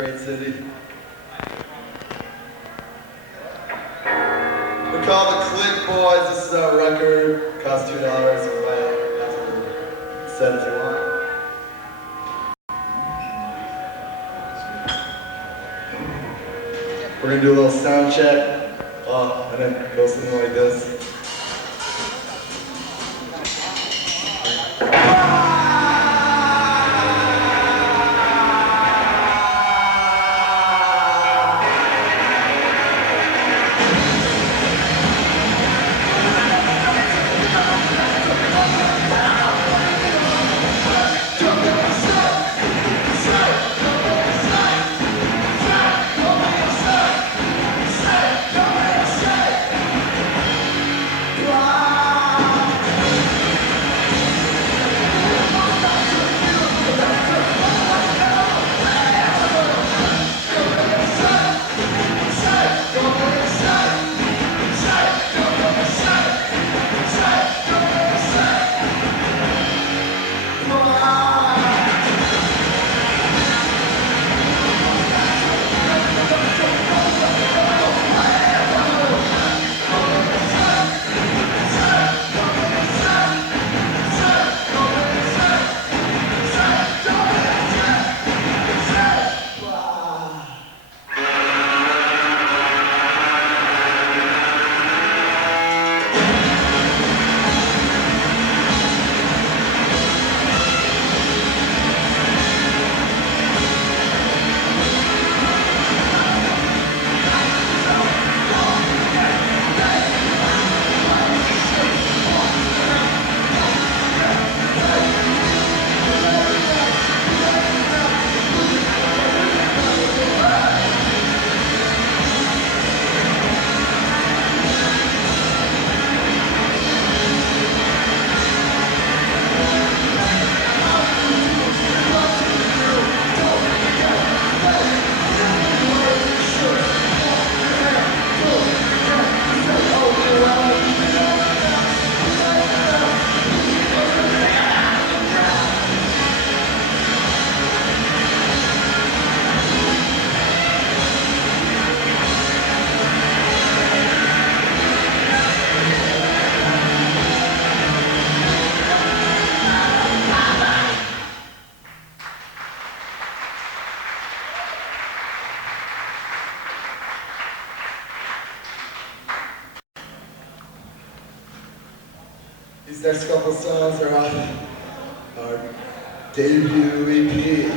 great city. We're called the Clitboys. This is our record. It costs $2, so buy it after the set if you want. We're gonna do a little sound check, and then go something like this. These next couple songs are on our debut EP.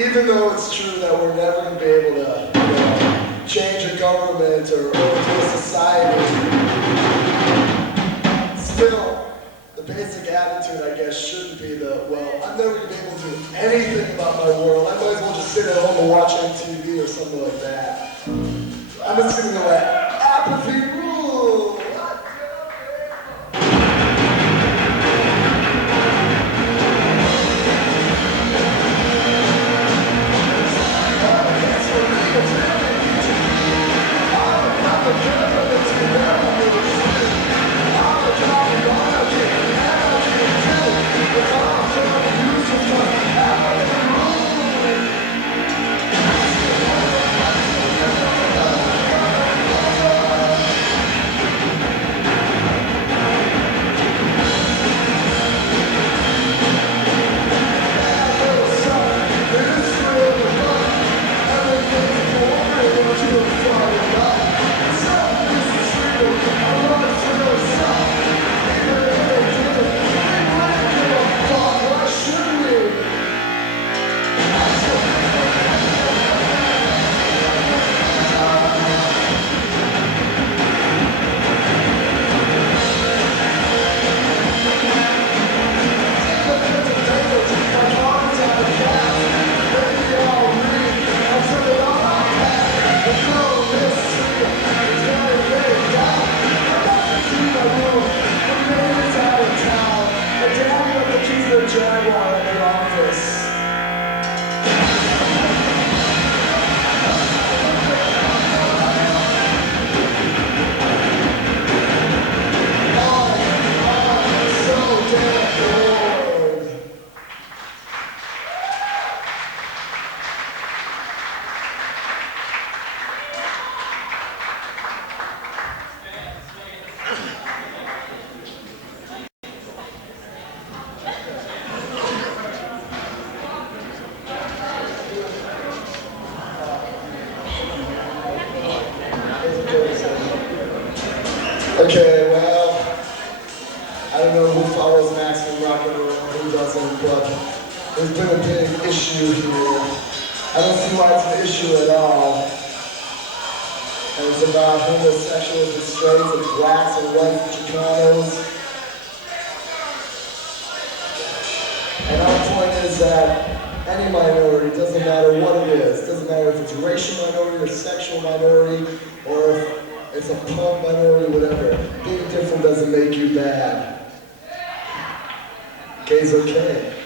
even though it's true that we're never going to be able to, change a government or overthrow a society, still, the basic attitude, I guess, shouldn't be well, I'm never going to be able to do anything about my world. I might as well just sit at home and watch MTV or something like that. I'm just going to go at Apathy Rules. Okay, well, I don't know who follows maximum rock and roll and who doesn't, but there's been a big issue here. I don't see why it's an issue at all. And it's about homosexuals and straights and blacks and whites and Chicanos. And our point is that any minority, doesn't matter what it is, doesn't matter if it's racial minority or sexual minority, or if it's a punk minority, whatever. Being different doesn't make you bad. Gay's okay.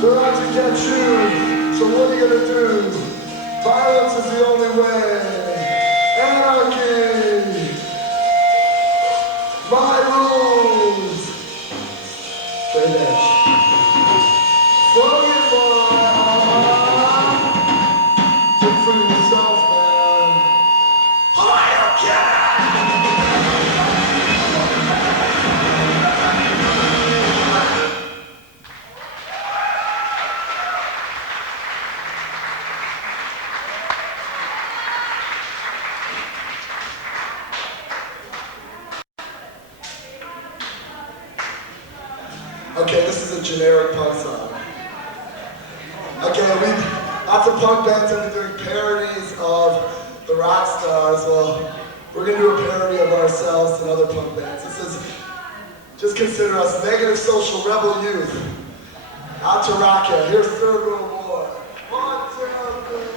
They're out to get you, so what are you gonna do? Violence is the only way. Anarchy. My rules. Straight edge. Slogan Boy. Think for yourself, man. Who are you kidding? Okay, this is a generic punk song. Okay, lots of punk bands have been doing parodies of the rock stars. Well, we're gonna do a parody of ourselves and other punk bands. This is, just consider us negative social rebel youth. Out to rock ya. Here's Third World War. 1, 2, 3.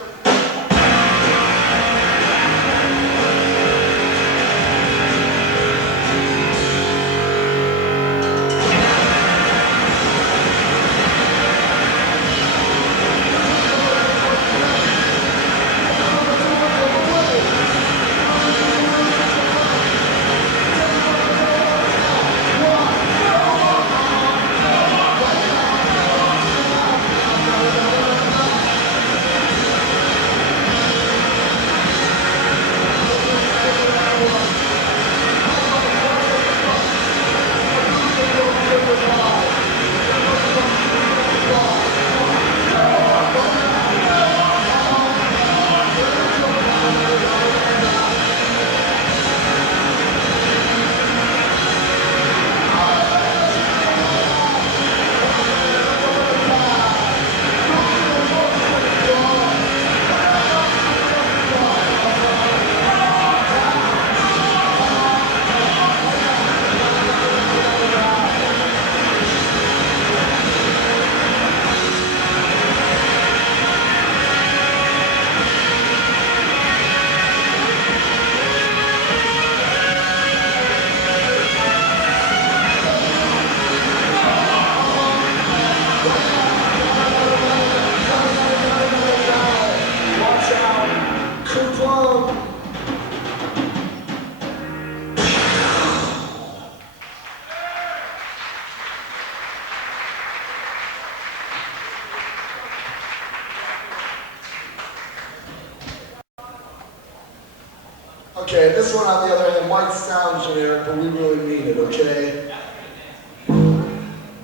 Okay, this one on the other hand might sound generic, but we really mean it, okay?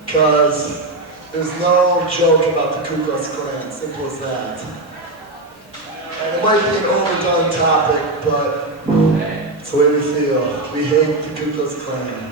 Because there's no joke about the Ku Klux Klan, simple as that. And it might be an overdone topic, but it's the way we feel. We hate the Ku Klux Klan.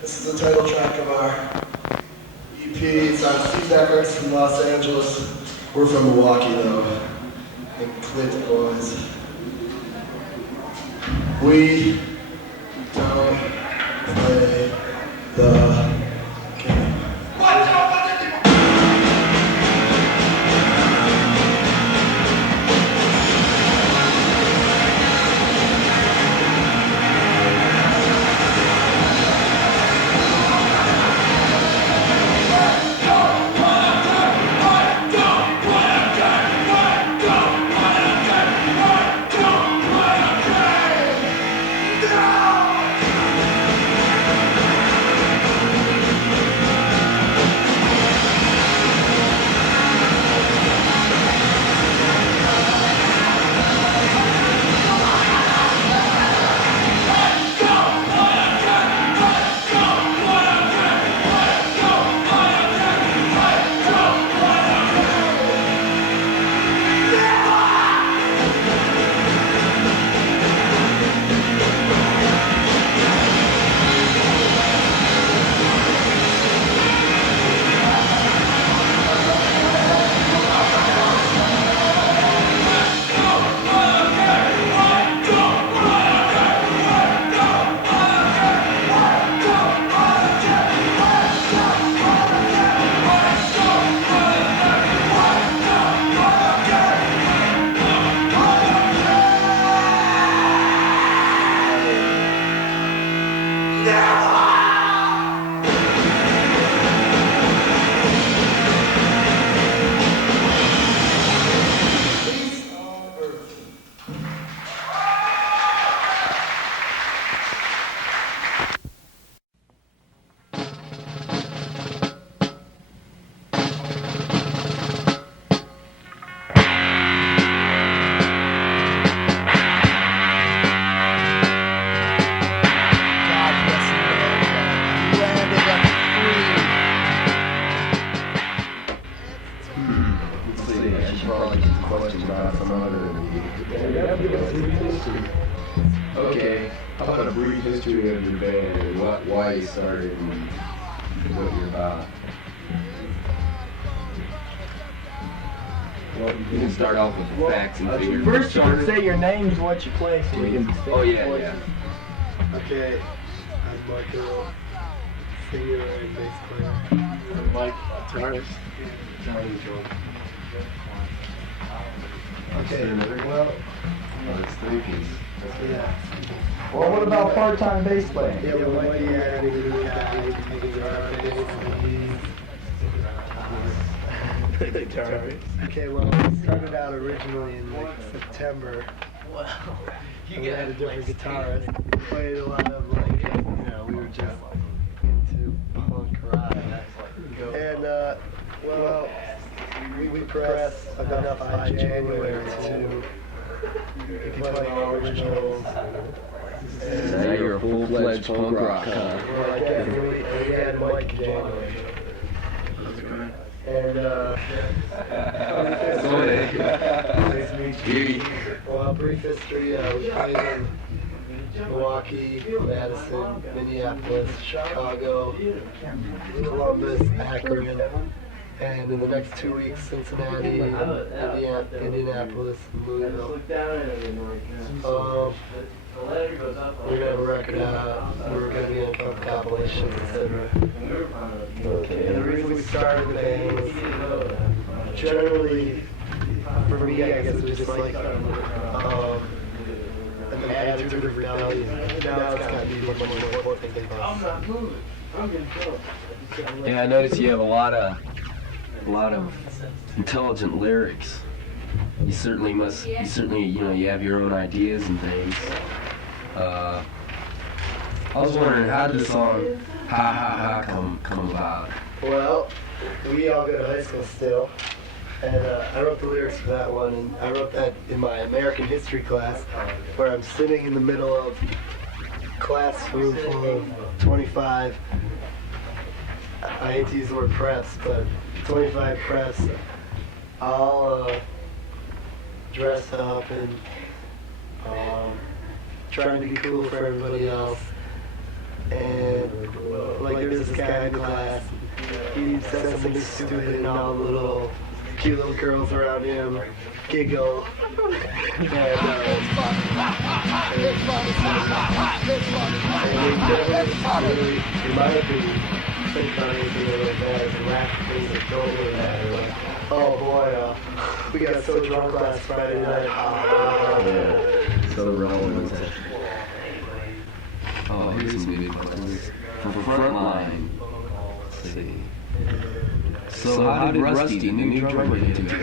This is the title track of our EP. It's on Feedback Records from Los Angeles. We're from Milwaukee though, the Clitboys. We don't play the game. Okay, how about a brief history of your band and why you started and what you're about? Well, you can start off with the facts and figures. First, you can say your names, what you play, so we can. Oh yeah. Okay, I'm Michael, singer and bass player. I'm Mike, guitarist. Johnny drum. Okay, well, it's three-piece. Yeah. Well, what about part-time bass playing? Yeah, we might be adding a new guy to take the guitar bass. Okay, well, we started out originally in like September. Wow. And we had a different guitarist. We played a lot of like, we were just into punk rock. And, well, we pressed enough by January to play our originals. So now you're a full-fledged punk rock, huh? Well, I guess we had Mike in January. And, nice to meet you. Well, brief history, we played in Milwaukee, Madison, Minneapolis, Chicago, Columbus, Akron, and in the next 2 weeks, Cincinnati, Indianapolis, and Louisville. We're gonna have a record out, we're gonna be in a compilation, etc. And the reason we started the band was generally, for me, I guess it was just like an attitude of rebellion. Now it's gotta be much more important thing than us. Yeah, I notice you have a lot of intelligent lyrics. You certainly, you have your own ideas and things. I was wondering, how did the song "Ha Ha Ha" come about? Well, we all go to high school still, and I wrote the lyrics for that one, and I wrote that in my American history class, where I'm sitting in the middle of a classroom full of 25, I hate to use the word press, but 25 press, all dressed up and trying to be cool for everybody else. And there's this guy in the class. He says something stupid and all the little cute little girls around him giggle. And in my opinion, think about anything like that is rap things that don't really matter. Like, oh boy, we got so drunk last Friday night. Yeah. So relevant. Oh, here's some good questions. For Frontline, let's see. So how did Rusty, the new drummer, get into it?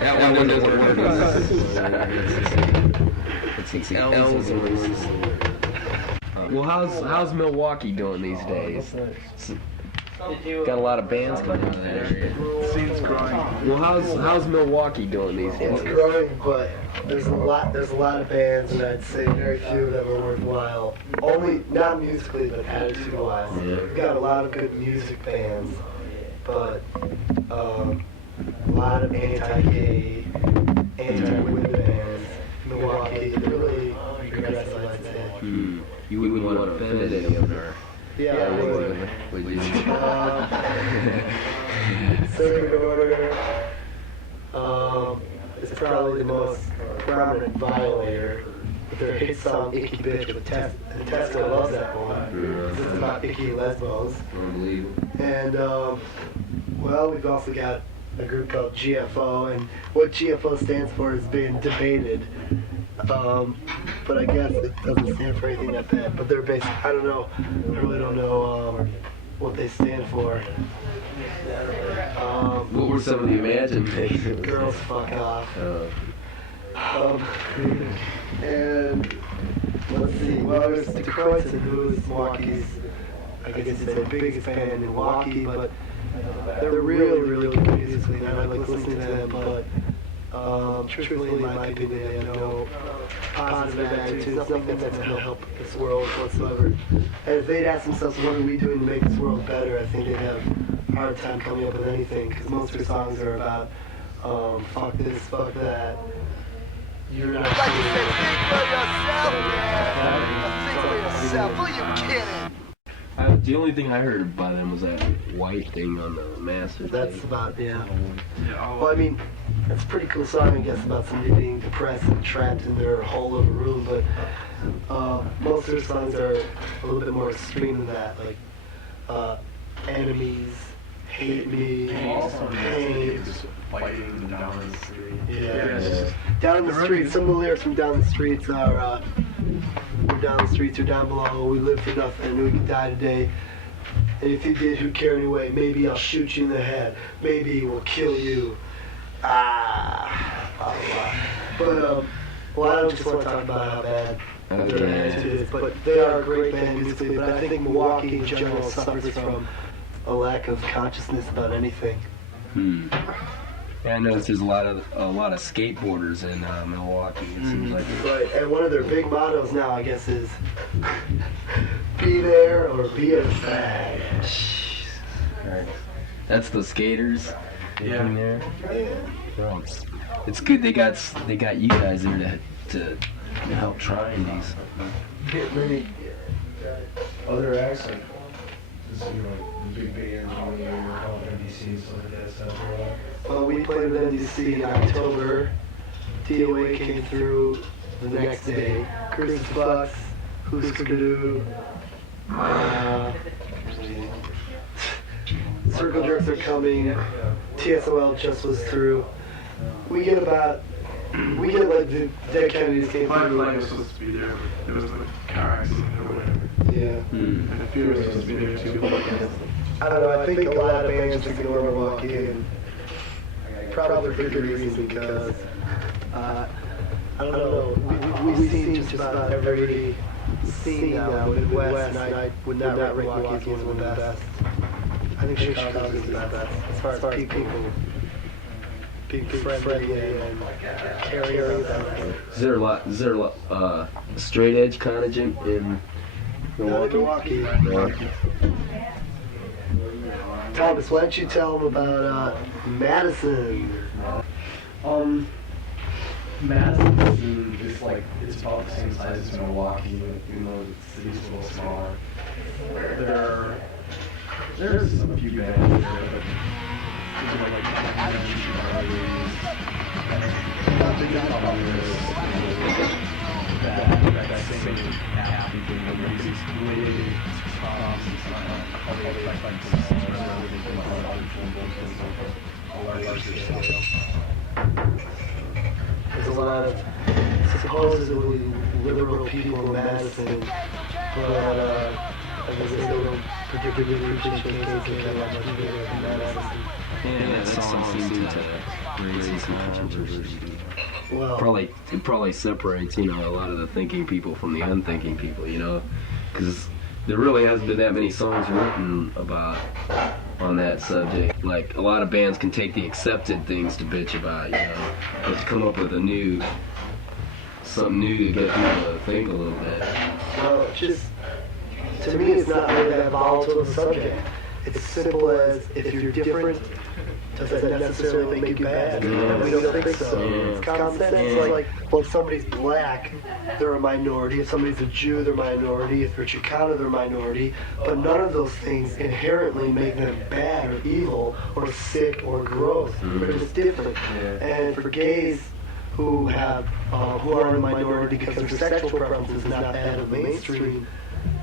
That one doesn't work. It's L's and R's. Well, how's Milwaukee doing these days? Got a lot of bands coming out of that area. Scene's growing. Well, how's Milwaukee doing these days? It's growing, but there's a lot of bands, and I'd say very few of them are worthwhile. Only, not musically, but attitude-wise. Yeah. We've got a lot of good music bands, but a lot of anti-gay, anti-women bands. Milwaukee, really progressive, I'd say. You wouldn't want to offend any of them, or? Yeah, I would. Would you? Circuit Order is probably the most prominent violator with their hit song Icky Bitch with Tesco loves that one. This is about Icky Lesbos. Unbelievable. And, well, we've also got a group called GFO, and what GFO stands for is being debated. But I guess it doesn't stand for anything that bad. But they're based, I don't know, I really don't know what they stand for. What were some of the imagined things? Girls fuck off. And let's see, well, there's DeCroyson, who is Milwaukee's, I guess it's the biggest band in Milwaukee, but they're really, really good musically, and I like listening to them, but truthfully, in my opinion, they have no positive attitudes, nothing that's going to help this world whatsoever. And if they'd ask themselves, what are we doing to make this world better, I think they'd have a hard time coming up with anything, because most of their songs are about, fuck this, fuck that. You're not Like you said, think for yourself, man. Think for yourself. Who you kidding? The only thing I heard by them was that white thing on the master. That's about, yeah. Well, I mean, it's a pretty cool song, I guess, about somebody being depressed and trapped in their hole of a room, but most of their songs are a little bit more extreme than that, like Enemies, Hate Me, Pain. Fighting down the street. Yeah. Down the street, some of the lyrics from Down the Streets are, we're down the streets or down below, we live for nothing, we could die today. And if you did, who'd care anyway? Maybe I'll shoot you in the head. Maybe we'll kill you. But, well, I don't just want to talk about how bad their attitude is, but they are a great band musically, but I think Milwaukee in general suffers from a lack of consciousness about anything. Yeah, I noticed there's a lot of skateboarders in Milwaukee. It seems like. Right, and one of their big mottos now, I guess, is be there or be a fag. Right. That's the skaters. Yeah. In there. Yeah. Well, it's good they got you guys there to help trying these. Get many other acts like just, big bands, NBC and stuff like that stuff. Well, we played with NDC in October. DOA came through the next day. Cruise Bucks, Husker Du, Circle Jerks are coming. TSOL just was through. We get like the Dead Kennedys came Firefly through. was supposed to be there, but there was a car accident or whatever. Yeah. And a few were supposed to be there too. I don't know, I think a lot of bands just ignore Milwaukee, and probably for good reason, because, I don't know, we've seen just about every scene now in the Midwest, and I would not rank Milwaukee as one of the best. I think Chicago is the best, as far as people being friendly and caring about it. Is there a lot straight edge contingent in Milwaukee? Thomas, why don't you tell them about Madison? Madison scene is like, it's about the same size as Milwaukee, even though the city's a little smaller. There's a few bands there, but these are like not big problem is that same happy thing that raises really There's a lot of supposedly liberal people in Madison, but I guess they don't particularly appreciate KKK that much either in Madison. Yeah, that song seemed to raise some controversy. Well, It probably separates, a lot of the thinking people from the unthinking people, because there really hasn't been that many songs written on that subject. Like, a lot of bands can take the accepted things to bitch about, but to come up with something new to get people to think a little bit. well, to me, it's not really that volatile a subject. It's as simple as, if you're different, does that necessarily make you bad? Yeah. We don't think so. Yeah. It's common sense. It's like, well, if somebody's black, they're a minority. If somebody's a Jew, they're a minority. If they're Chicano, they're a minority. But none of those things inherently make them bad or evil or sick or gross. They're just different. And for gays who are in a minority because their sexual preference is not that of mainstream,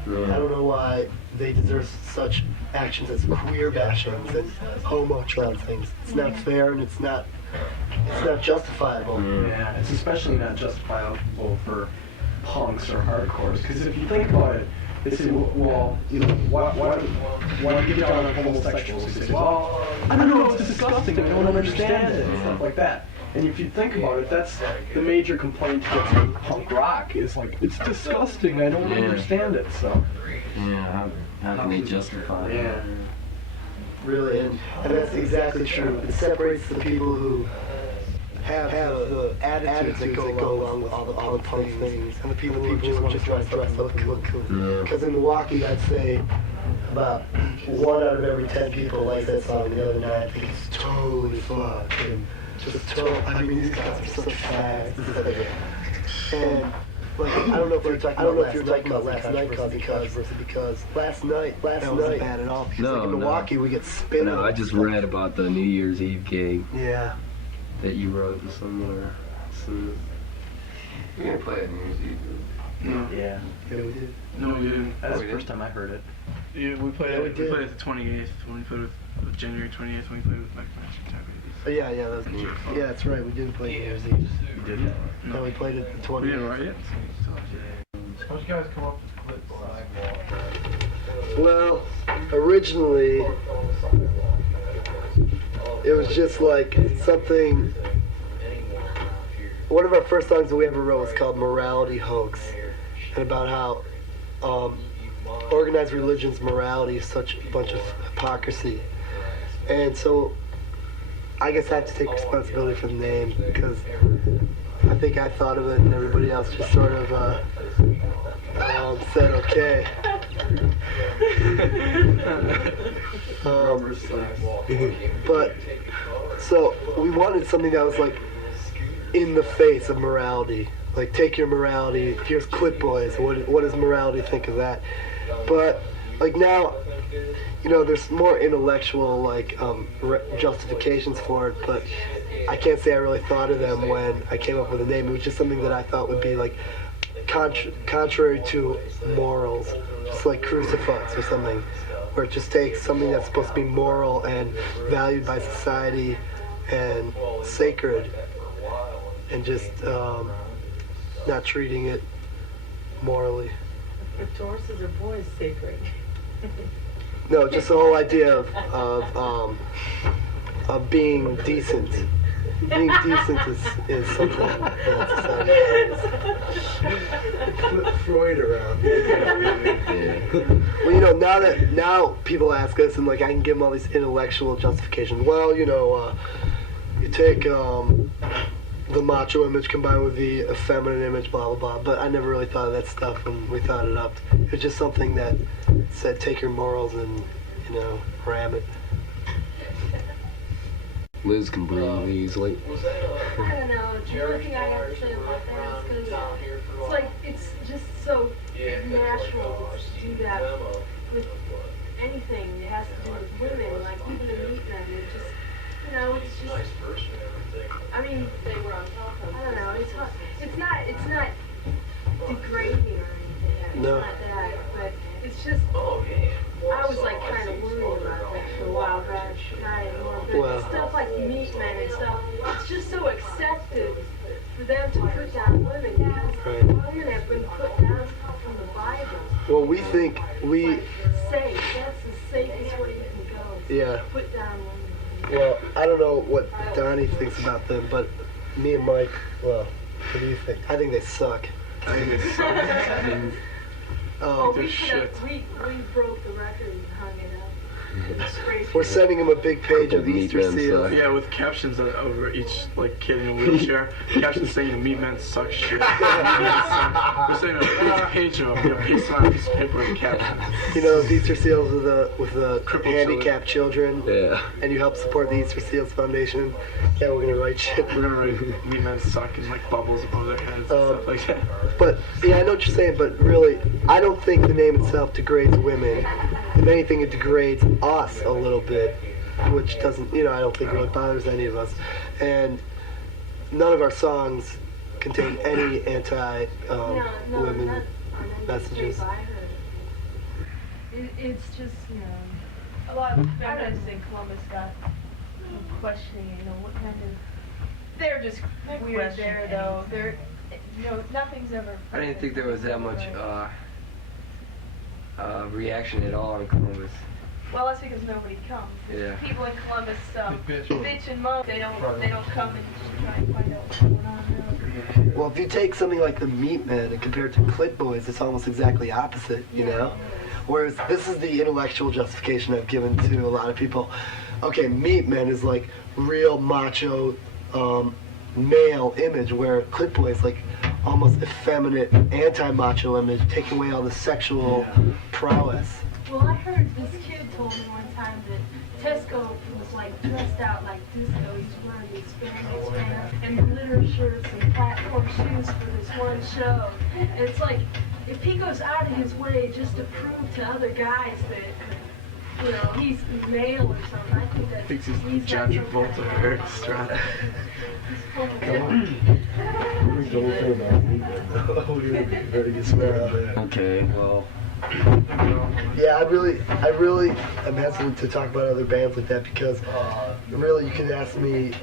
I don't know why they deserve such actions as queer bashings and homo-tron things. It's not fair and it's not justifiable. Yeah, it's especially not justifiable for punks or hardcores, because if you think about it, they say, well, why do you get down on homosexuals? They say, well, I don't know, it's disgusting, I don't understand it, and stuff like that. And if you think about it, that's the major complaint against punk rock, is like, it's disgusting, I don't understand it, so. Yeah, how can they justify it? Yeah. Really, and that's exactly true. It separates the people who have the attitudes that go along with all the punk things, and the people who just want to dress up and look cool. Because in Milwaukee, I'd say about 1 out of every 10 people like that song. The other 9 I think it's totally fucked. And just total, I mean, these guys are such fags. And like, I don't know if you're talking about last night because last night wasn't bad at all. Because No, like in no. Milwaukee, we get spin No, I just read about the New Year's Eve gig Yeah. that you wrote somewhere. So, We didn't play at New Year's Eve. No. Yeah. Yeah, we did. No, we didn't. That's the first time I heard it. Yeah, we played. Yeah, we we did. played at the 28th when we played with January 28th when we played with Black Magic Tag Babies. Yeah, that's right. We did play New Year's Eve. You did? No, we played it the 20th. We didn't write it. How'd you guys come up with Clitboys? Well, originally, it was just like something. One of our first songs that we ever wrote was called Morality Hoax, and about how organized religion's morality is such a bunch of hypocrisy. And so I guess I have to take responsibility for the name, because I think I thought of it and everybody else just sort of said okay. But so we wanted something that was like in the face of morality. Like, take your morality, here's Clitboys, what does morality think of that? But like now, there's more intellectual like justifications for it, but I can't say I really thought of them when I came up with the name. It was just something that I thought would be like contrary to morals, just like crucifix or something, where it just takes something that's supposed to be moral and valued by society and sacred, and just not treating it morally. For Tauruses are boys sacred. No, just the whole idea of being decent. Being decent is something that society flip Freud around. Well, now people ask us, and like I can give them all these intellectual justifications. Well, you take the macho image combined with the feminine image, blah blah blah. But I never really thought of that stuff when we thought it up. It was just something that said take your morals and ram it. Liz can breathe easily. I don't know. The only thing I have to say about that is because it's like, it's just so natural to do that with anything that has to do with women, like even the meat men. It just, you know, it's just, I mean, they were on top of it. I don't know. It's not degrading or anything. It's No. not that, but it's just, I was like kind of worried about that for a while, but stuff like meat men and stuff, it's just so accepted for them to put down women because women have been put down from the Bible. Well, we think Like, safe. That's the safest way you can go. Yeah. Put down women. Well, I don't know what Donnie thinks about them, but me and Mike, well, what do you think? I think they suck. I think it's so. Oh, they're we shit. we broke the record and hung it up. We're sending him a big page of Couple Easter meat men seals. suck. Yeah, with captions over each like kid in a wheelchair. Captions saying the meat men suck shit. We're saying a page of them. A piece of paper with captions. You know, those Easter seals with the Crippled handicapped children. Yeah. And you help support the Easter Seals Foundation. Yeah, we're gonna write shit. We're gonna write meat men suck and like bubbles above their heads and stuff like that. But yeah, I know what you're saying, but really, I don't think the name itself degrades women. If anything, it degrades us a little bit, which doesn't, you know, I don't think really bothers any of us. And none of our songs contain any anti-women not messages. It's just, you know, a lot of feminists in Columbus got questioning, you know, what kind of. They're just weird there, though. They're, you know, nothing's ever. I didn't think there was that much reaction at all in Columbus. Well, that's because nobody comes. Yeah. People in Columbus bitch. bitch and moan. They don't come and just try and find out what's going on. Really. Well, if you take something like the Meat Men and compare it to Clitboys, it's almost exactly opposite, you know? Whereas this is the intellectual justification I've given to a lot of people. Okay, Meat Men is like real macho male image, where Clitboy is like almost effeminate, anti-macho image, taking away all the sexual prowess. Well, I heard this kid told me one time that Tesco was like dressed out like disco. He's wearing these spandex pants and glitter shirts and platform shoes for this one show. And it's like, if he goes out of his way just to prove to other guys that, you know, he's male or something, I think that Thinks he's John Travolta or Eric Estrada. Okay, well. Yeah, I really am hesitant to talk about other bands like that because really you can ask me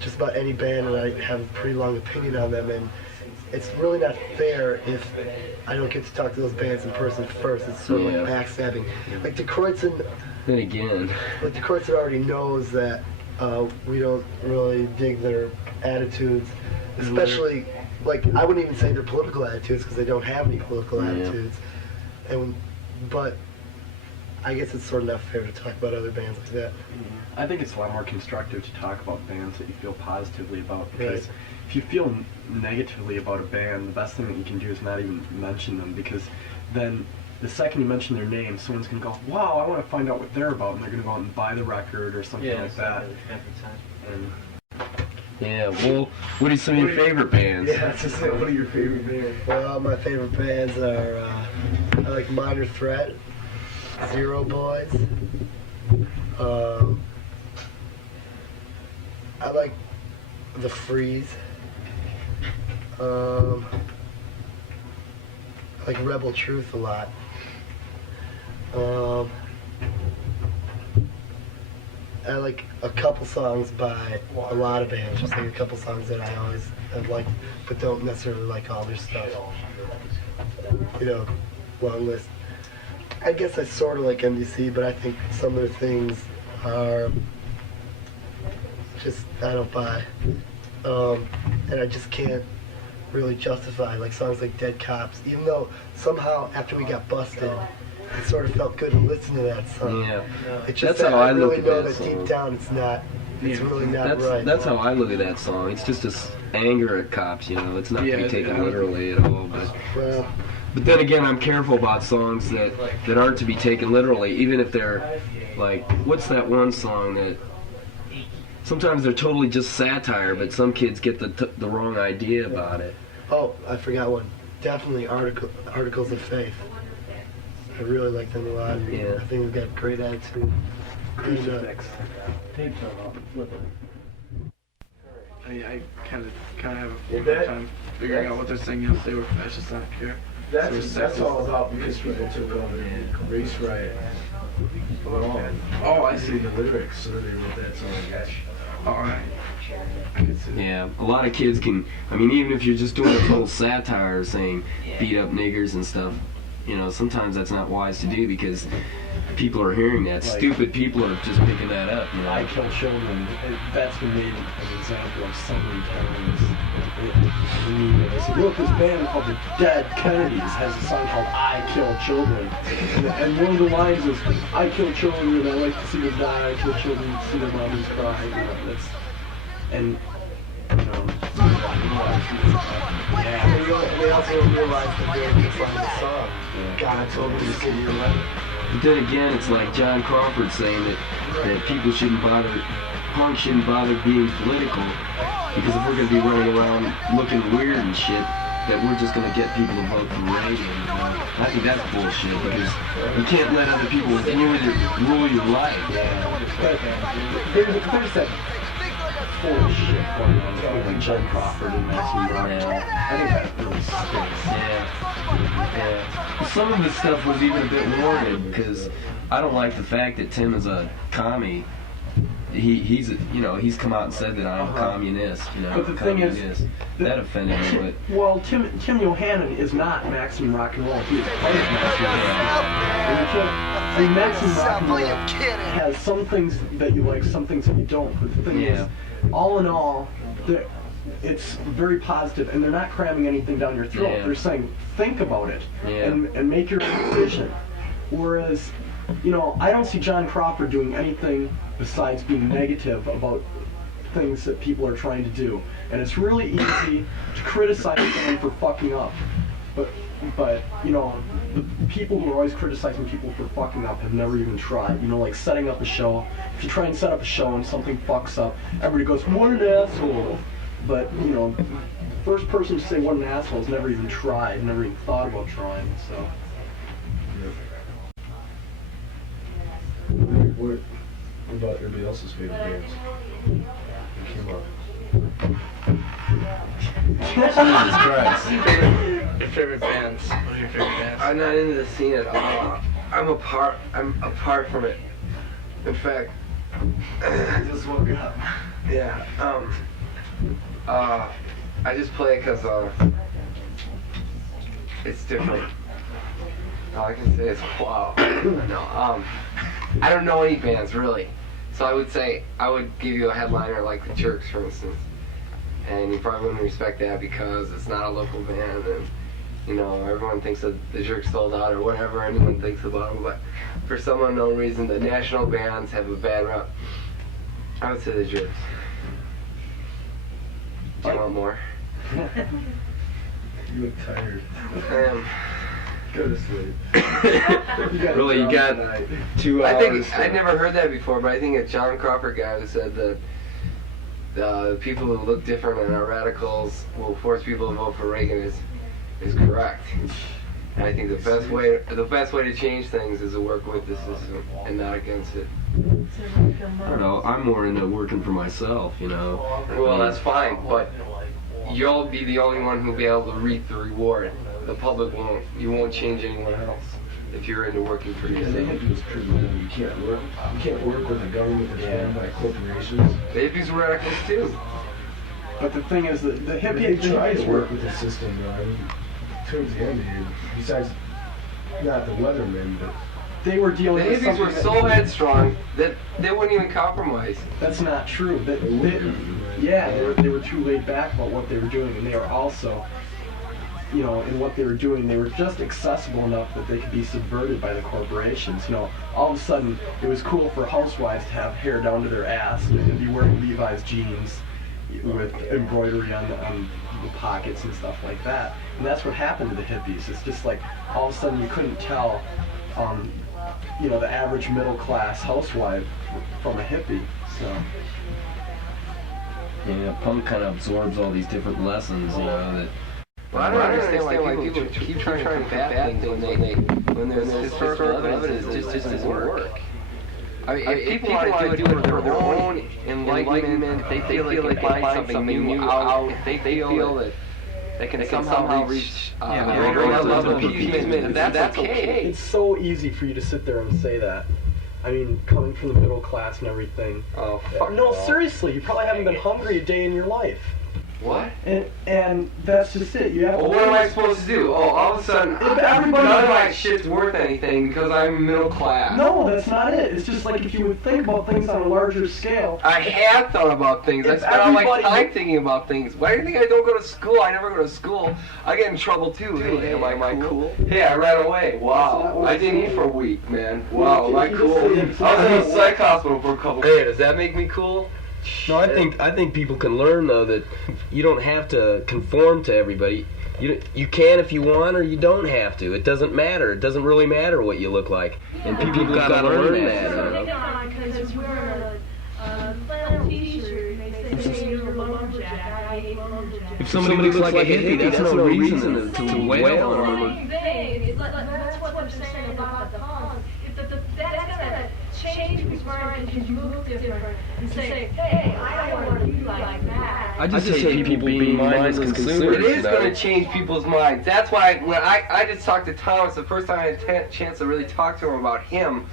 just about any band and I have a pretty long opinion on them, and it's really not fair if I don't get to talk to those bands in person first. It's sort of like backstabbing. Like the Kreutzen, Then again, like the Kreutzen already knows that we don't really dig their attitudes, especially like I wouldn't even say their political attitudes because they don't have any political attitudes. But I guess it's sort of not fair to talk about other bands like that. I think it's a lot more constructive to talk about bands that you feel positively about, because if you feel negatively about a band, the best thing that you can do is not even mention them, because then the second you mention their name, someone's going to go, wow, I want to find out what they're about, and they're going to go out and buy the record or something like that. And yeah, well, what are some of your favorite bands? Yeah, that's just it. What are your favorite bands? Well, my favorite bands are, I like Minor Threat, Zero Boys. I like The Freeze. I like Rebel Truth a lot. I like a couple songs by a lot of bands, just like a couple songs that I always have liked, but don't necessarily like all their stuff. You know, long list. I guess I sort of like MDC, but I think some of their things are just, I don't buy. And I just can't really justify, like songs like Dead Cops, even though somehow after we got busted, it sort of felt good to listen to that song. Yeah, It's just that's how I look really at know that that deep song. down it's really not right. That's how I look at that song. It's just anger at cops, you know. It's not to be taken literally at all. But then again, I'm careful about songs that aren't to be taken literally, even if they're like, what's that one song that sometimes they're totally just satire, but some kids get the wrong idea about it. Oh, I forgot one. Definitely Articles of Faith. I really like them a lot. Yeah. I think they've got great attitude. And, Tape's on off and flip it. I kind of have a Yeah, hard time figuring out what they're saying. You know, they were fascists, I don't care. That's all about because people took over the race riot. Oh, I see. The lyrics, so they wrote that song, I guess. Alright. I can see that. Yeah, a lot of kids can, I mean, even if you're just doing a total satire saying beat up niggers and stuff, you know, sometimes that's not wise to do because people are hearing that. Stupid people are just picking that up, you know. I Kill Children, that's been made an example of so many times. They said, look, this band called the Dead Kennedys has a song called I Kill Children. And one of the lines is, I kill children and I like to see them die, I kill children to see their mommies cry. You know, that's, and, you know, yeah. They also realized that they were just like the song. God told me to see your life. But then again, it's like John Crawford saying that people shouldn't bother, punks shouldn't bother being political, because if we're going to be running around looking weird and shit, that we're just going to get people to vote for Reagan. You know? I think that's bullshit, because you can't let other people rule your life. There's that full of shit going on between John Crawford and Maxine Rock. I think that really stinks. Yeah. Some of the stuff was even a bit warranted, because I don't like the fact that Tim is a commie. He's come out and said that I'm a communist, you know. But the thing is, that offended me. But well, Tim Yohannan is not Maximum Rock and Roll. He is part of Maximum Rock and Roll. Maximum Rock and Roll has some things that you like, some things that you don't. But the thing is, all in all, it's very positive, and they're not cramming anything down your throat. Yeah. They're saying, think about it, Yeah. and make your own decision. Whereas, you know, I don't see John Crawford doing anything besides being negative about things that people are trying to do. And it's really easy to criticize someone for fucking up. But you know, the people who are always criticizing people for fucking up have never even tried. You know, like setting up a show. If you try and set up a show and something fucks up, everybody goes, what an asshole. But, you know, the first person to say what an asshole has never even tried, never even thought about trying, so. What about everybody else's favorite bands that came up? Jesus Christ. Favorite bands. What are your favorite bands? I'm not into the scene at all. I'm apart from it. In fact, I just woke up. yeah. I just play because it's different. All I can say is wow. No, I don't know any bands really. So I would say I would give you a headliner like the Jerks, for instance, and you probably wouldn't respect that because it's not a local band, and you know everyone thinks that the Jerks sold out or whatever anyone thinks about them. But for some unknown reason, the national bands have a bad rep. I would say the Jerks. Do you want more? You look tired. I am. Go to sleep. Really, you got 2 hours. I think I'd never heard that before, but I think a John Crawford guy who said that the people who look different and are radicals will force people to vote for Reagan is correct. And I think the best way to change things is to work with the system and not against it. I don't know, I'm more into working for myself, you know. Well, that's fine, but you'll be the only one who'll be able to reap the reward. The public won't. You won't change anyone else if you're into working for Yeah, the yourself. hippies pretty you can't work with the government that's run by corporations. The hippies were radicals too. But the thing is, the They hippies try to were work with the system, though. I mean, towards the end here, besides not the weathermen, but they were The dealing with hippies something were that- so headstrong that they wouldn't even compromise. That's not true. They were too laid back about what they were doing, and they were also, you know, in what they were doing, they were just accessible enough that they could be subverted by the corporations. You know, all of a sudden, it was cool for housewives to have hair down to their ass and be wearing Levi's jeans with embroidery on the pockets and stuff like that. And that's what happened to the hippies. It's just like all of a sudden you couldn't tell, you know, the average middle class housewife from a hippie. So. Yeah, punk kind of absorbs all these different lessons, you know, that... Well, I don't understand why people keep trying to combat things when there's historical evidence that just doesn't work. I mean, if people want to do it for their own enlightenment, if they feel like they find something new out, if they feel that they can somehow reach a greater level of appeasement, that's okay. It's so easy for you to sit there and say that. I mean, coming from the middle class and everything. Oh, fuck no, off. Seriously, you probably haven't been hungry a day in your life. What? And that's just it. You have well, what am I supposed to do? Oh, all of a sudden, none of my shit's worth anything because I'm middle class. No, that's not it. It's just like if you would think about things on a larger scale. I have thought about things. I spend all my time thinking about things. Why do you think I don't go to school? I never go to school. I get in trouble too. Hey, am I cool? Hey, I ran away. Wow. I didn't eat for a week, man. Wow, am I cool? I was in a psych hospital for a couple. Hey, does that make me cool? No, I think people can learn though that you don't have to conform to everybody. You can if you want, or you don't have to. It doesn't matter. It doesn't really matter what you look like, and people have got to learn that. You know? Because you're wearing a flannel t-shirt and they say you're a lumberjack. I hate lumberjacks. If somebody looks like a hippie, that's no reason to wail on them. That's what they're saying about the punk. That's gonna change people's minds because you look different and say, hey, I don't want to be like that. I just hate people being mindless consumers. It is going to change people's minds. That's why when I just talked to Thomas, the first time I had a chance to really talk to him about him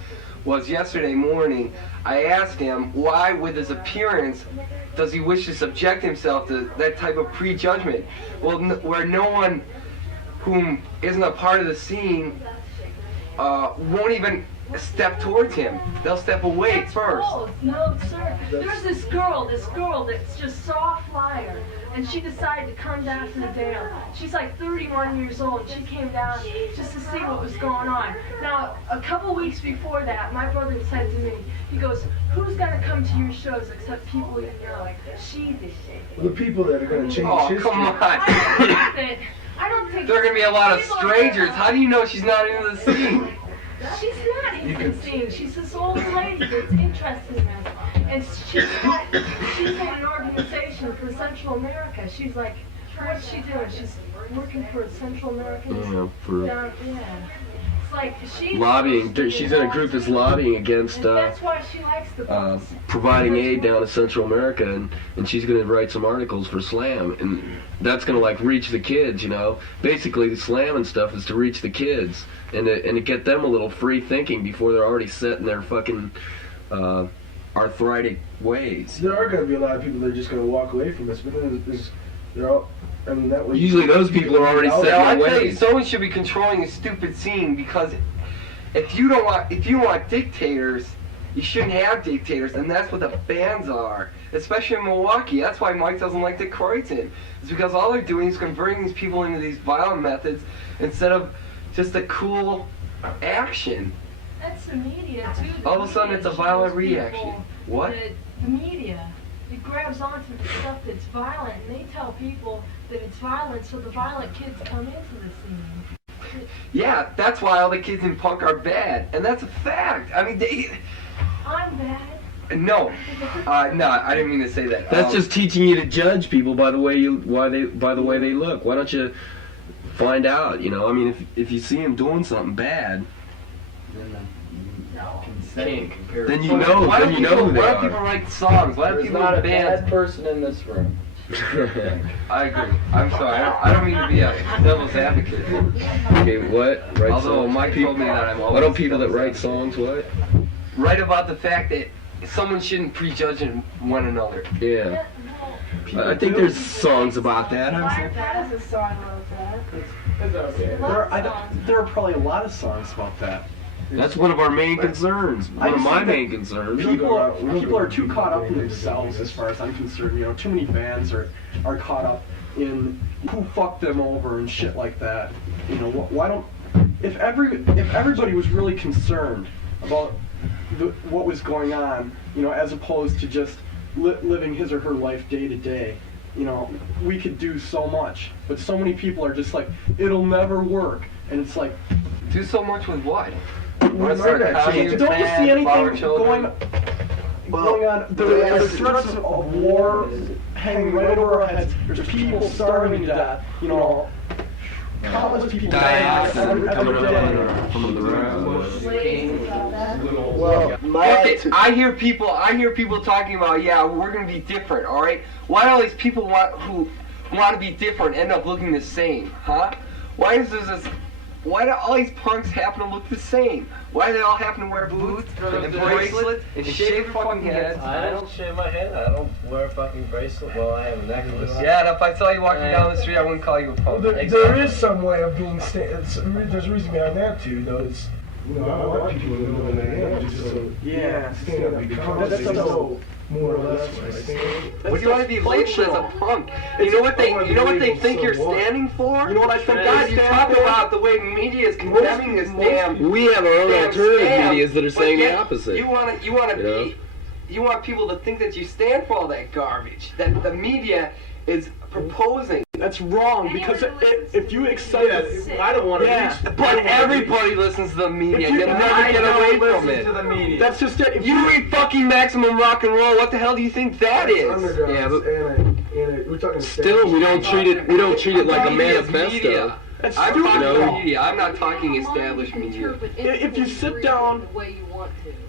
was yesterday morning. I asked him why, with his appearance, does he wish to subject himself to that type of prejudgment? Well, where no one whom isn't a part of the scene won't even step towards him. They'll step away first. No, sir. There's this girl that's just saw a flyer, and she decided to come down to the dam. She's like 31 years old. She came down just to see what was going on. Now, a couple weeks before that, my brother said to me, he goes, who's going to come to your shows except people you know? She did. The people that are going to change history. Oh, come on. I don't think there are going to be a lot of strangers. How do you know she's not into the scene? She's not into the scene. She's this old lady that's interested in this. And she's in an organization for Central America. She's like, what's she doing? She's working for Central Americans. Yeah, It's like she's lobbying. She's in a group that's lobbying against that's why she likes the providing aid down to Central America, and she's going to write some articles for Slam, and that's going to like reach the kids, you know. Basically, the Slam and stuff is to reach the kids and to get them a little free thinking before they're already set in their fucking arthritic ways. There are going to be a lot of people that are just going to walk away from this, but then they're all. I mean, that way. Usually, those people are already set in I their tell you, ways. someone should be controlling a stupid scene because if you want dictators, you shouldn't have dictators, and that's what the bands are, especially in Milwaukee. That's why Mike doesn't like the Croydon. It's because all they're doing is converting these people into these violent methods instead of just a cool action. That's the media too. All of a sudden, it's a violent reaction. What? The media. It grabs onto the stuff that's violent, and they tell people that it's violent, so the violent kids come into the scene. Yeah, that's why all the kids in punk are bad, and that's a fact. I mean, I'm bad. No, no, I didn't mean to say that. That's just teaching you to judge people by the way they look. Why don't you find out? You know, I mean, if you see them doing something bad, then you know. Why Then you know who they Why do are. people write songs? Why do people not a bands? bad person in this room. I agree. I'm sorry. I don't mean to be a devil's advocate. Okay, what? Write Although songs. Mike told me that I'm always. Why don't people that write songs what? Write about the fact that someone shouldn't prejudge one another. Yeah. I think there's songs about that. Fire has a song about that. There are probably a lot of songs about that. That's one of our main concerns. One of my main concerns. People are too caught up in themselves, as far as I'm concerned. You know, too many bands are caught up in who fucked them over and shit like that. You know, why don't if everybody was really concerned about what was going on, you know, as opposed to just living his or her life day to day, you know, we could do so much. But so many people are just like, it'll never work, and it's like, do so much with what? Don't you see anything going on? There are threats of war hanging right over our heads. There's people starving to death. You know, countless people dying every day. From the ground. Well, Okay, I hear people talking about, yeah, we're gonna be different, all right? Why do all these people who want to be different end up looking the same, huh? Why do all these punks happen to look the same? Why do they all happen to wear boots and bracelets and shave their fucking heads? I don't shave my head. I don't wear a fucking bracelet. Well, I have a necklace. Yeah, and if I saw you walking down the street, I wouldn't call you a punk. There is some way of being there's a reason behind that too, though. It's I want people to know that I am just so stand up because that's so more or less what I stand. What do you want to be labeled as a punk? You know what they think you're standing for? You know what I think? God, you talk about the way media is condemning this damn. We have our own alternative scam, medias that are saying the opposite. You want people to think that you stand for all that garbage that the media is proposing. That's wrong, because if you accept I don't want to reach. But everybody listens to the media. You never get away from it. To the media. That's just it. You read fucking Maximum Rock and Roll. What the hell do you think that is? Yeah, but we're talking still, we don't treat it like a manifesto. I'm talking media. I'm not talking established media. If you sit down,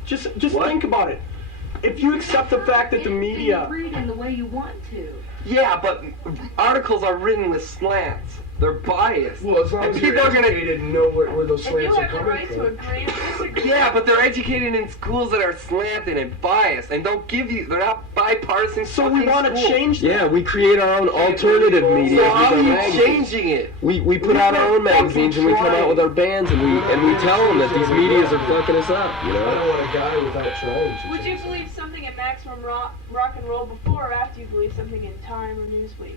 just think about it. If you accept the fact that the media read in the way you want to. Yeah, but articles are written with slants. They're biased. Well, as long as people are gonna know where those And you slants are have the coming right to from. agree and disagree. Yeah, but they're educated in schools that are slanted and biased and don't give you. They're not bipartisan. So we want to change that. Yeah, we create our own alternative media. So how are with you our magazines. changing it? We put out our own magazines and we come out with our bands and we tell them that these medias are fucking us up. You I know. don't want a guy without trying to. Would you believe something in Maximum Rock and Roll before or after you believe something in Time or Newsweek?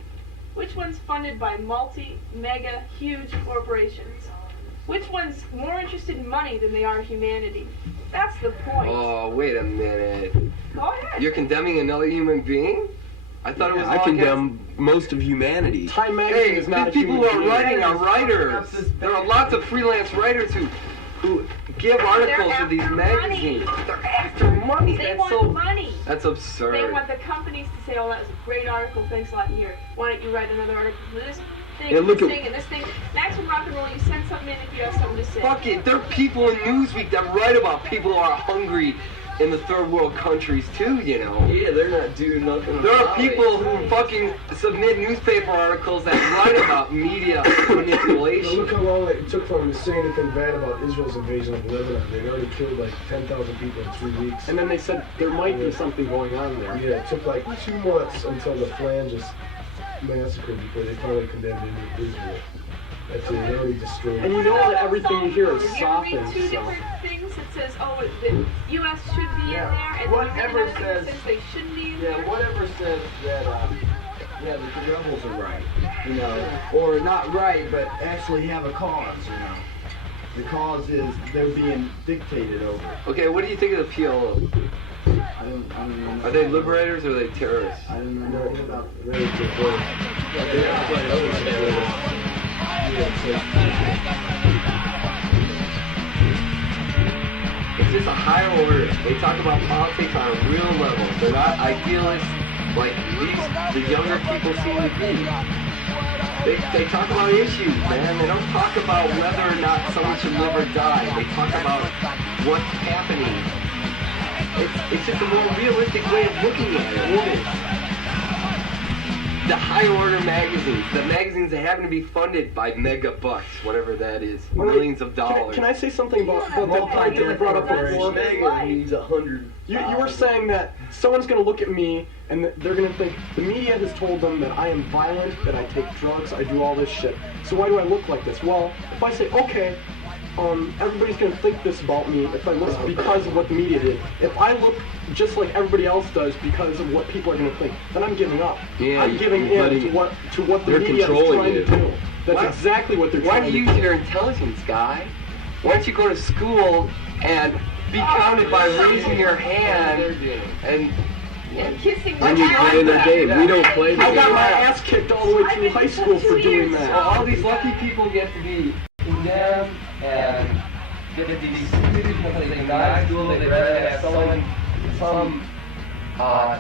Which one's funded by mega, huge corporations? Which one's more interested in money than they are humanity? That's the point. Oh, wait a minute. Go ahead. You're condemning another human being? I thought it was I all condemn most of humanity. Time magazine is not the people who are writing are writers. This There are lots of freelance writers who give articles to these after magazines. money. They're after money. They That's want so. money. That's absurd. They want the companies to say, oh, that was a great article, thanks a lot here. Why don't you write another article for this thing, Yeah, look this at- thing, and this thing? Maximum Rock and Roll, you send something in if you have something to say. Fuck it. There are people in Newsweek that write about people who are hungry in the third world countries too, you know. Yeah, they're not doing nothing. There are people who fucking submit newspaper articles that write about media manipulation. Look how long it took for them to say anything bad about Israel's invasion of Lebanon. They already killed like 10,000 people in 3 weeks. And then they said there might be something going on there. Yeah, it took like 2 months until the phalanges massacred before they finally condemned Israel. That's it, they already destroyed And you it. know that everything here is You ever softened, read two so. different things that says, oh, the U.S. should be in there, and then Whatever you read another says- thing that says they shouldn't be in Yeah, there? whatever says that, that the rebels are right, you know, or not right, but actually have a cause, you know. The cause is they're being dictated over. Okay, what do you think of the PLO? I don't know. Are they liberators or are they terrorists? I don't know nothing about Very good point. It's just a higher order. They talk about politics on a real level. They're not idealists like the younger people seem to be. They talk about issues, man. They don't talk about whether or not someone should live or die. They talk about what's happening. It's just a more realistic way of looking at it. The higher order magazines, the magazines that happen to be funded by mega bucks, whatever that is, millions of dollars. Can I say something about that point that you brought up before? Mega means 100. You were saying that someone's going to look at me and they're going to think the media has told them that I am violent, that I take drugs, I do all this shit. So why do I look like this? Well, if I say, okay, everybody's going to think this about me if I look because of what the media did. If I look just like everybody else does because of what people are going to think, then I'm giving up. Yeah, I'm giving in to what the they're media is controlling trying you. to do. That's exactly what they're Why trying do to you do. use your intelligence, guy? Why don't you go to school and be counted by raising your hand and And kissing And you play their game. We don't play the I got game. my ass kicked all the way through high school for doing So that. all these lucky people get to be condemned and get to be sued because they deny school. They'd rather have some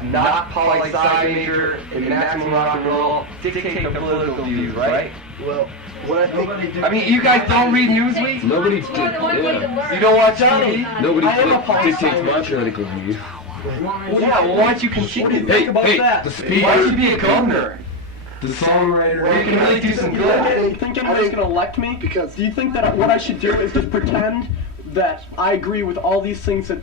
not poli-sci major in maximum rock and roll, dictate the political views, right? Well, what I think... I mean, you guys don't read Newsweek? Nobody You don't watch TV? Nobody dictates my political views. Well, yeah, well, why don't you continue? Hey, Think about that. the speaker, Why don't you be a governor? the songwriter. You can really do some good. You think anybody's going to elect me? Because... Do you think that what I should do is just pretend that I agree with all these things that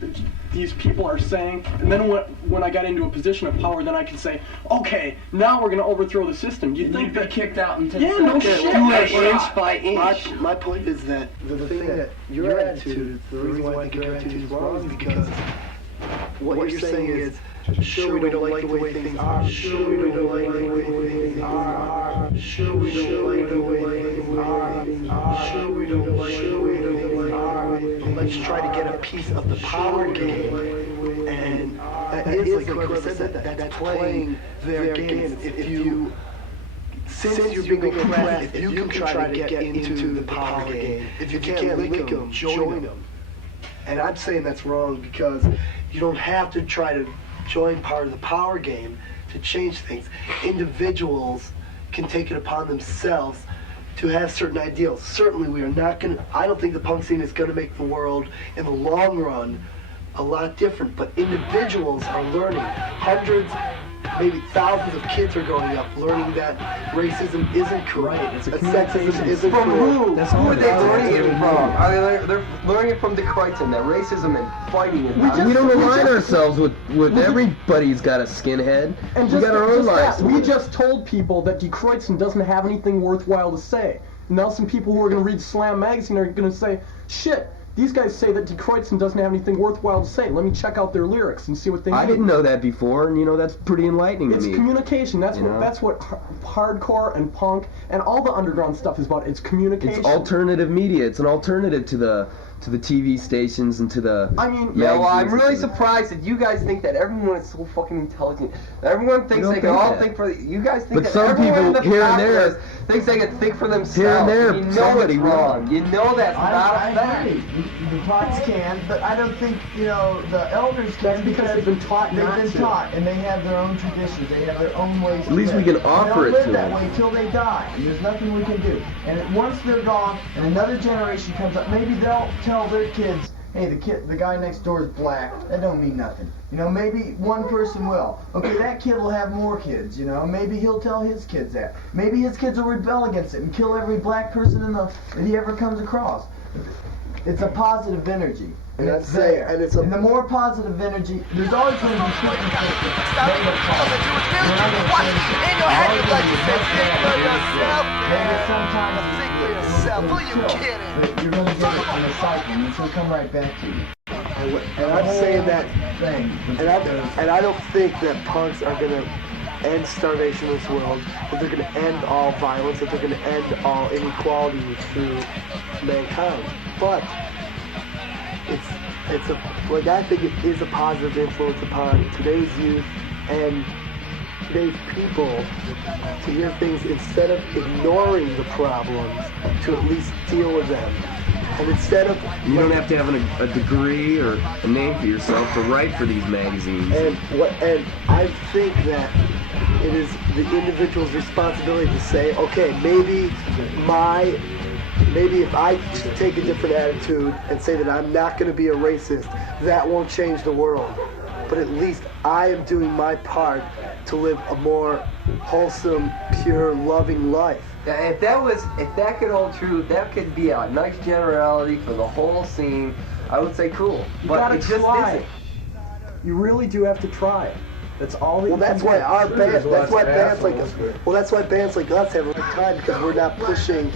these people are saying, and then when I got into a position of power, then I can say, okay, now we're going to overthrow the system. Do you think that kicked out in 10 Yeah, no shit. Do it inch by inch. My point is that the thing that your attitude, the reason why I think your attitude is wrong is because what you're saying is, sure we don't like the way things are, sure we don't like the way things are, sure we don't like the way things are, sure we don't like the way things are, but let's try to get a piece of the power game. And that is, like whoever said that, that's playing their game. If you, since you're being oppressed, if you can try to get into the power game, if you can't lick them, join them. And I'm saying that's wrong because you don't have to try to join part of the power game to change things. Individuals can take it upon themselves to have certain ideals. Certainly we are not going to, I don't think the punk scene is going to make the world in the long run a lot different, but individuals are learning. Hundreds, maybe thousands of kids are growing up learning that racism isn't cool, that sexism isn't From cool. who? Who are they learning it from? They're learning it from the Kreutzen, that racism and fighting and We don't align ourselves with everybody's got a skinhead. And We got our own lives. we just told people that Die Kreutzen doesn't have anything worthwhile to say. Now some people who are going to read Slam magazine are going to say, shit, these guys say that Die Kreutzen doesn't have anything worthwhile to say. Let me check out their lyrics and see what they mean. I didn't know that before, and that's pretty enlightening It's to me. communication. That's what hardcore and punk and all the underground stuff is about. It's communication. It's alternative media. It's an alternative to the TV stations and to the. I mean, yeah, well, I'm really surprised that you guys think that everyone is so fucking intelligent. Everyone thinks they can all think for you guys think that some everyone in the people here and there populace thinks they can think for themselves. Here and there, you know somebody it's wrong. You know that's not a I fact. agree. The punks can, but I don't think, the elders can because they've been taught they've not been to. taught, and they have their own traditions. They have their own ways to At least live. we can offer They'll it live to that them. way till they die, and there's nothing we can do. And once they're gone, and another generation comes up, maybe they'll tell their kids, hey, the guy next door is black. That don't mean nothing. Maybe one person will. Okay, that kid will have more kids, Maybe he'll tell his kids that. Maybe his kids will rebel against it and kill every black person that he ever comes across. It's a positive energy. And it's there. And the more positive energy, there's always going to be certain things that you're going to get it in a cycle, and it's going to come right back to you. And I'm saying that, and I don't think that punks are going to end starvation in this world, that they're going to end all violence, that they're going to end all inequality through mankind. But I think it is a positive influence upon today's youth and today's people to hear things instead of ignoring the problems, to at least deal with them. And instead of... You don't have to have a degree or a name for yourself to write for these magazines. And I think that it is the individual's responsibility to say, okay, maybe if I take a different attitude and say that I'm not going to be a racist, that won't change the world. But at least I am doing my part to live a more wholesome, pure, loving life. If that could hold true, that could be a nice generality for the whole scene. I would say cool, but it just isn't. You really do have to try. That's all. Well, that's why our band. That's why bands like us. Well, that's why bands like us have a good time because we're not pushing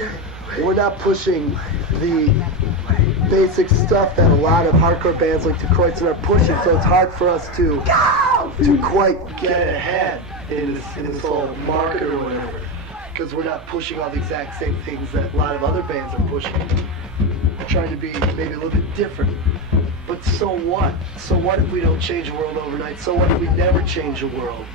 the basic stuff that a lot of hardcore bands like Die Kreutzen are pushing. So it's hard for us to quite get ahead in this whole market or whatever, because we're not pushing all the exact same things that a lot of other bands are pushing. We're trying to be maybe a little bit different. But so what? So what if we don't change the world overnight? So what if we never change the world?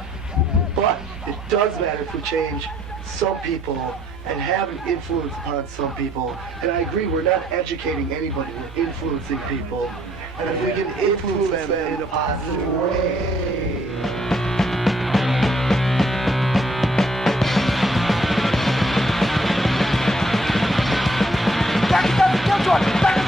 But it does matter if we change some people and have an influence upon some people. And I agree, we're not educating anybody, we're influencing people. And if we can influence them in a positive way, short. Back